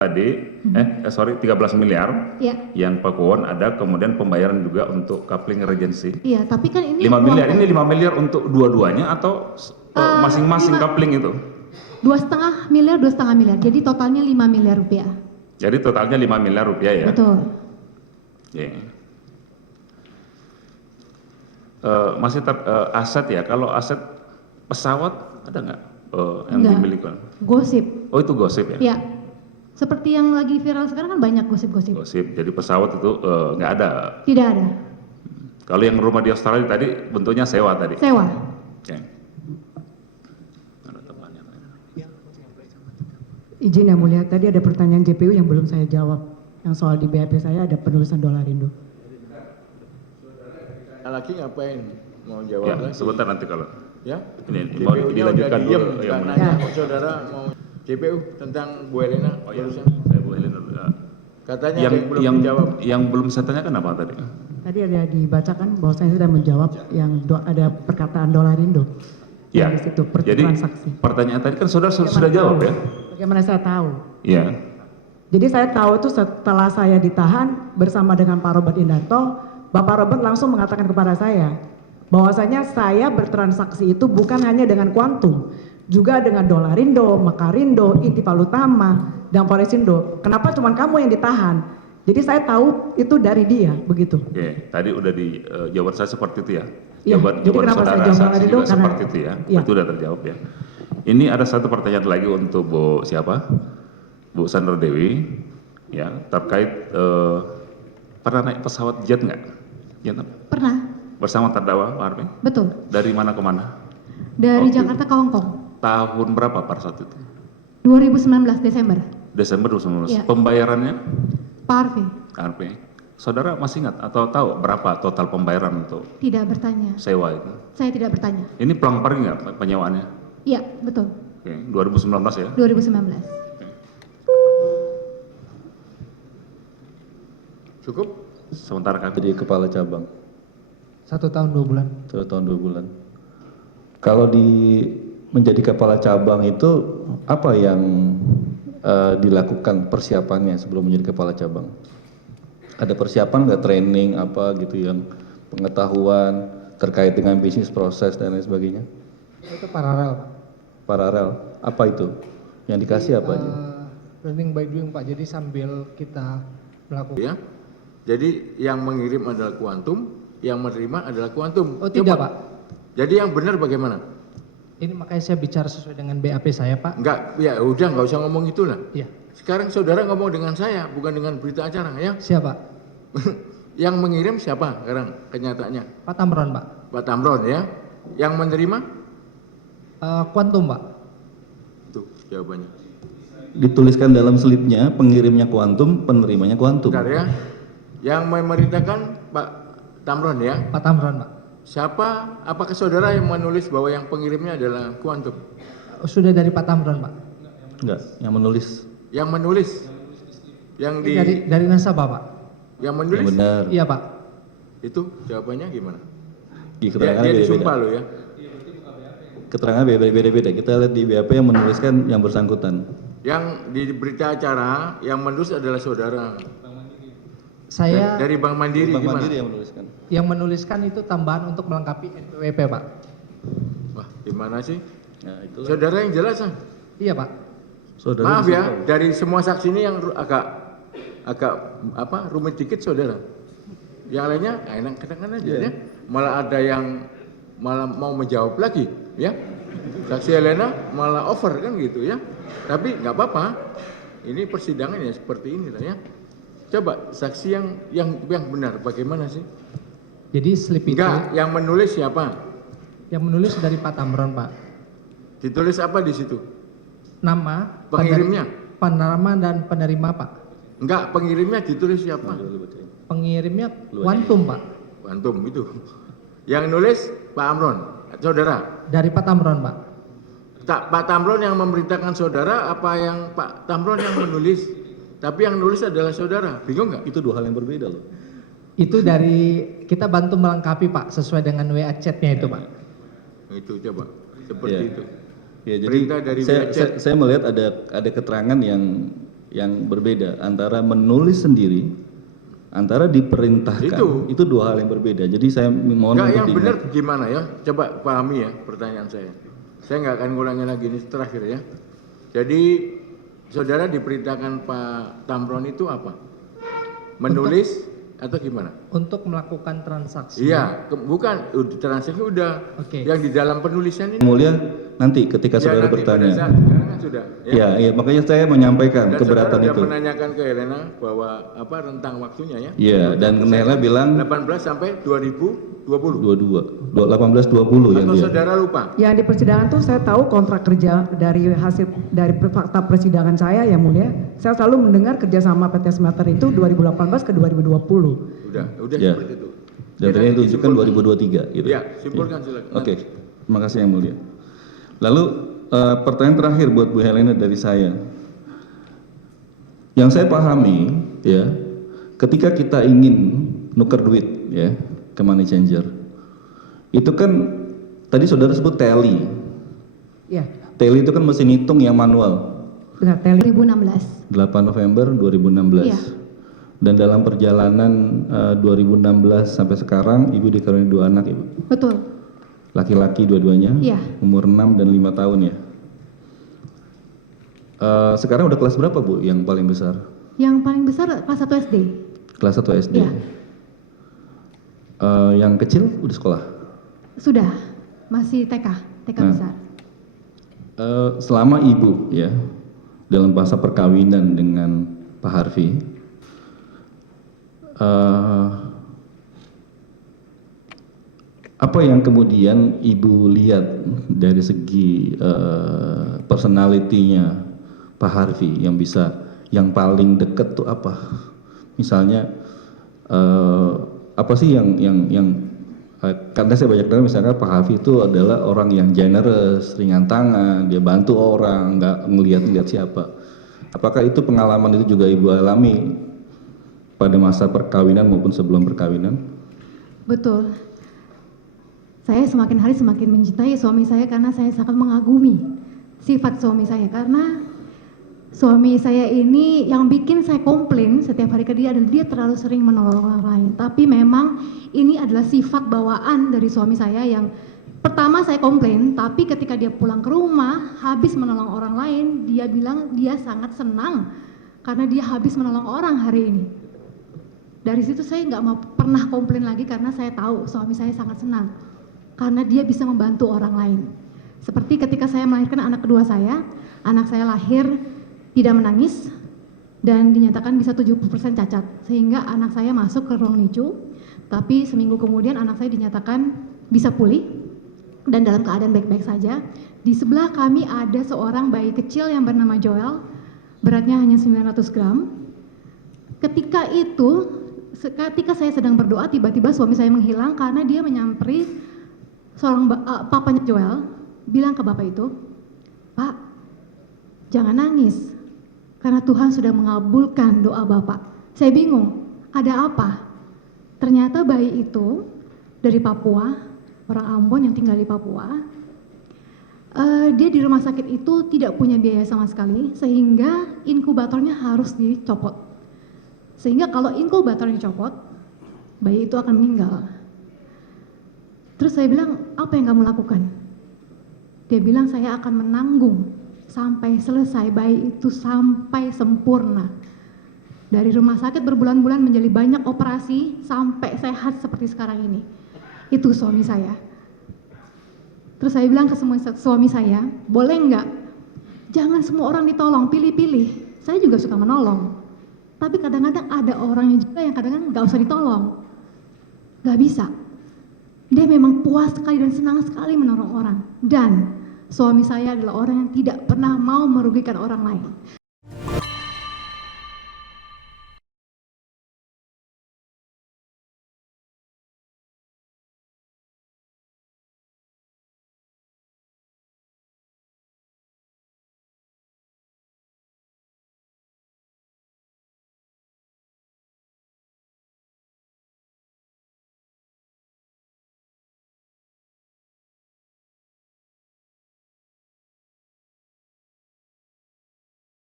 tadi, 13 miliar Iya. yang Pakuwon ada, kemudian pembayaran juga untuk coupling regency. Iya, tapi kan ini 5 miliar, ini 5 miliar untuk dua-duanya atau masing-masing coupling itu? 2,5 miliar, 2,5 miliar. Jadi totalnya 5 miliar rupiah. Jadi totalnya 5 miliar rupiah ya? Betul. Oke. Masih aset ya, kalau aset pesawat ada nggak yang Enggak. dimiliki? Gosip. Oh itu gosip ya? Iya. Seperti yang lagi viral sekarang kan banyak gosip-gosip. Gosip, jadi pesawat itu nggak ada. Tidak ada. Kalau yang rumah di Australia tadi bentuknya sewa tadi? Sewa. Oke. Izin yang mulia, tadi ada pertanyaan JPU yang belum saya jawab. Yang soal di BAP saya ada penulisan dolar Indo. Lagi ngapain? Mau Ya, jawab lagi? sebentar nanti kalau Ya? ini mau JPU-nya dilanjutkan udah diem, dulu yang nggak mana? nanya kok saudara mau JPU tentang Bu Elena. Oh iya, barusan. saya Bu Helena dulu. Katanya Yang ada yang belum yang dijawab. yang belum saya tanyakan apa tadi? Tadi ada dibacakan bahwa saya sudah menjawab yang ada perkataan dolar Indo. Ya. Di situ Jadi transaksi. pertanyaan tadi kan saudara sudah jawab ya? Bagaimana saya tahu? Iya. Jadi saya tahu itu setelah saya ditahan bersama dengan Pak Robert Indarto, Bapak Robert langsung mengatakan kepada saya bahwasanya saya bertransaksi itu bukan hanya dengan Quantum, juga dengan Dolarindo, Mekarindo, Inti Palutama, dan Polisindo. Kenapa cuma kamu yang ditahan? Jadi saya tahu itu dari dia, begitu. Oke, tadi udah di jawaban saya seperti itu ya. Iya, Jawaban jadi kenapa saya jawab saksi itu? juga Karena- seperti itu ya. iya. Itu udah terjawab ya. Ini ada satu pertanyaan lagi untuk Bu siapa? Bu Sandra Dewi ya, terkait pernah naik pesawat jet nggak? Ya, Pernah. bersama terdakwa Pak Harvey? Betul. Dari mana ke mana? Dari Oke. Jakarta ke Hong Kong. Tahun berapa pada saat itu? 2019 Desember. Desember 2019. Iya. Pembayarannya Pak Harvey Harvey. Saudara masih ingat atau tahu berapa total pembayaran untuk tidak bertanya. sewa itu? Saya tidak bertanya. Ini pelang-pelang nggak penyewaannya? Iya, betul. Oke, 2019 ya? 2019. Cukup? Sementara kami Jadi kepala cabang 1 tahun 2 bulan. 1 tahun 2 bulan. Kalau menjadi kepala cabang itu apa yang dilakukan persiapannya sebelum menjadi kepala cabang? Ada persiapan nggak, training apa gitu yang pengetahuan terkait dengan bisnis proses dan lain sebagainya? Itu paralel, Pak. Paralel, apa itu? Yang dikasih apa aja? Learning by doing, Pak. Jadi sambil kita melakukan. Ya. Jadi yang mengirim adalah Quantum, yang menerima adalah Quantum. Oh tidak, Coba. Pak. Jadi yang benar bagaimana? Ini makanya saya bicara sesuai dengan BAP saya, Pak. Enggak, ya udah nggak usah ngomong itulah. Iya. Sekarang saudara ngomong dengan saya, bukan dengan berita acara ya. Siapa? Yang mengirim siapa sekarang kenyataannya? Pak Tamron, Pak. Pak Tamron ya. Yang menerima? Quantum, Pak. Itu jawabannya. Dituliskan dalam slipnya, pengirimnya Quantum, penerimanya Quantum. Bentar ya. Yang memerintahkan Pak Tamron ya. Pak Tamron, Pak. Siapa? Apakah saudara yang menulis bahwa yang pengirimnya adalah Quantum? Sudah dari Pak Tamron, Pak. Enggak, yang menulis. Yang menulis? Yang di Dari nasabah, Pak. yang menulis? Yang benar. Iya, Pak. Itu jawabannya gimana? Di Dia, keterangan dia disumpah beda-beda. loh ya. Keterangan beda-beda. Kita lihat di BAP yang menuliskan yang bersangkutan. Yang di berita acara yang menulis adalah saudara. Saya Dari Bank Mandiri Bank gimana? Mandiri yang menuliskan. yang menuliskan itu tambahan untuk melengkapi NPWP, Pak. Wah, gimana sih? Nah, itulah. Saudara yang jelas ah. Iya, Pak. Saudara Maaf bisa ya, tahu. dari semua saksi ini yang agak rumit dikit saudara. Yang lainnya enak-enakan aja Iya. ya. Malah ada yang malah mau menjawab lagi ya. Saksi Helena malah over kan gitu ya. Tapi nggak apa-apa. Ini persidangan ya seperti ini lah ya. Coba saksi yang benar bagaimana sih? Jadi slip itu Enggak, yang menulis siapa? yang menulis dari Pak Tamron, Pak. Ditulis apa di situ? Nama, Pengirimnya? penerima dan penerima, Pak. Enggak, pengirimnya ditulis siapa? Pengirimnya Quantum, Pak. Antum itu. Yang nulis Pak Amron, saudara. Dari Pak Tamron, Pak. Pak Tamron yang memerintahkan saudara apa yang Pak Tamron yang menulis? Tapi yang nulis adalah saudara. Bingung nggak? Itu dua hal yang berbeda loh. Itu dari kita bantu melengkapi, Pak, sesuai dengan WA chat-nya itu, Pak. Itu coba seperti Iya. itu. Ya, jadi Perintah dari WhatsApp. saya melihat ada keterangan yang yang berbeda antara menulis sendiri, antara diperintahkan. Itu dua hal yang berbeda. Jadi saya mohon Enggak, untuk yang diingat. benar gimana ya? Coba pahami ya pertanyaan saya. Saya nggak akan ngulangi lagi, ini terakhir ya. Jadi saudara diperintahkan Pak Tamron itu apa? Menulis atau gimana? Untuk melakukan transaksi. Iya, bukan transaksi udah. Oke. Yang di dalam penulisan ini. Mulia, nanti ketika Ya, saudara nanti pada bertanya. saat sekarang kan sudah. Ya, iya, makanya saya menyampaikan Dan keberatan saudara itu. sudah menanyakan ke Helena bahwa apa rentang waktunya ya? Iya, dan Helena bilang 18 sampai 2020. 18-20 yang Atau dia. saudara lupa? Yang di persidangan tuh saya tahu kontrak kerja dari fakta persidangan saya yang mulia. Saya selalu mendengar kerjasama PT Smelter itu 2018 ke 2020. Udah Ya. seperti itu. Dan Ya, tadi yang nanti tunjukkan simpulkan. 2023 gitu. Ya, simpulkan silakan. Oke, terima kasih yang mulia. Lalu pertanyaan terakhir buat Bu Helena dari saya. Yang saya pahami ya, ketika kita ingin nuker duit ya ke money changer, itu kan tadi saudara sebut tally. Iya, Tally itu kan mesin hitung yang manual. benar tele. 2016. 8 November 2016. Iya. Dan dalam perjalanan 2016 sampai sekarang Ibu dikaruniai 2 anak, Ibu. Betul. Laki-laki dua-duanya, Iya. umur 6 dan 5 tahun ya. Sekarang udah kelas berapa Bu yang paling besar? Yang paling besar kelas 1 SD. Kelas 1 SD. Iya. Yang kecil udah sekolah? Sudah, masih TK Nah. besar. Selama Ibu ya dalam masa perkawinan dengan Pak Harvey, apa yang kemudian Ibu lihat dari segi personality-nya Pak Harvey yang paling deket tuh apa? Misalnya apa sih yang karena saya banyak dengar misalnya Pak Harvey itu adalah orang yang generous, ringan tangan, dia bantu orang, nggak ngelihat siapa. Apakah itu pengalaman itu juga Ibu alami pada masa perkawinan maupun sebelum perkawinan? Betul. Saya semakin hari semakin mencintai suami saya karena saya sangat mengagumi sifat suami saya. Karena suami saya ini yang bikin saya komplain setiap hari ke dia adalah dia terlalu sering menolong orang lain. Tapi memang ini adalah sifat bawaan dari suami saya yang pertama saya komplain, tapi ketika dia pulang ke rumah habis menolong orang lain, dia bilang dia sangat senang karena dia habis menolong orang hari ini. Dari situ saya nggak mau pernah komplain lagi karena saya tahu suami saya sangat senang karena dia bisa membantu orang lain. Seperti ketika saya melahirkan anak kedua saya, anak saya lahir tidak menangis dan dinyatakan bisa 70% cacat, sehingga anak saya masuk ke ruang NICU, tapi seminggu kemudian anak saya dinyatakan bisa pulih dan dalam keadaan baik-baik saja. Di sebelah kami ada seorang bayi kecil yang bernama Joel, beratnya hanya 900 gram. Ketika saya sedang berdoa, tiba-tiba suami saya menghilang karena dia menyamperi seorang papanya Joel, bilang ke bapak itu, "Pak, jangan nangis, karena Tuhan sudah mengabulkan doa bapak." Saya bingung, ada apa? Ternyata bayi itu dari Papua, orang Ambon yang tinggal di Papua. Dia di rumah sakit itu tidak punya biaya sama sekali, sehingga inkubatornya harus dicopot. Sehingga kalau inkubatornya dicopot, bayi itu akan meninggal. Terus saya bilang, apa yang kamu lakukan? Dia bilang, saya akan menanggung sampai selesai bayi itu sampai sempurna. Dari rumah sakit berbulan-bulan menjadi banyak operasi sampai sehat seperti sekarang ini. Itu suami saya. Terus saya bilang ke suami saya, boleh enggak? Jangan semua orang ditolong, pilih-pilih. Saya juga suka menolong. Tapi kadang-kadang ada orangnya juga yang kadang-kadang nggak usah ditolong. Nggak bisa. Dia memang puas sekali dan senang sekali menolong orang. Dan suami saya adalah orang yang tidak pernah mau merugikan orang lain.